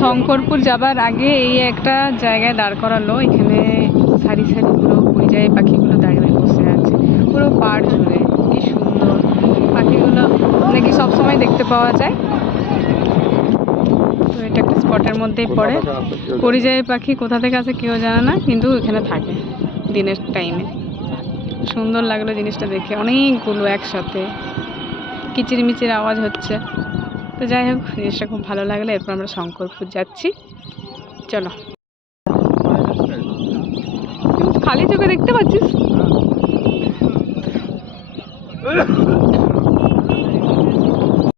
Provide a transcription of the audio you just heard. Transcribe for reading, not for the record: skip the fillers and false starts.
শঙ্করপুর যাবার আগে এই একটা জায়গায় দাঁড় করালো, এখানে সারি সারি পুরো পরিযায়ী পাখিগুলো দাঁড়িয়ে বসে আছে পুরো পাড় জুড়ে। কি সুন্দর পাখিগুলো নাকি সবসময় দেখতে পাওয়া যায়। তো এটা একটা স্পটের মধ্যেই পড়ে। পরিযায়ী পাখি কোথা থেকে আসে কেউ জানে না, কিন্তু এখানে থাকে দিনের টাইমে। সুন্দর লাগলো জিনিসটা দেখে, অনেকগুলো একসাথে কিচিরমিচির আওয়াজ হচ্ছে। তো যাই হোক, জিনিসটা খুব ভালো লাগলো। এরপর আমরা শঙ্করপুর যাচ্ছি, চলো। খালি চোখে দেখতে পাচ্ছিস?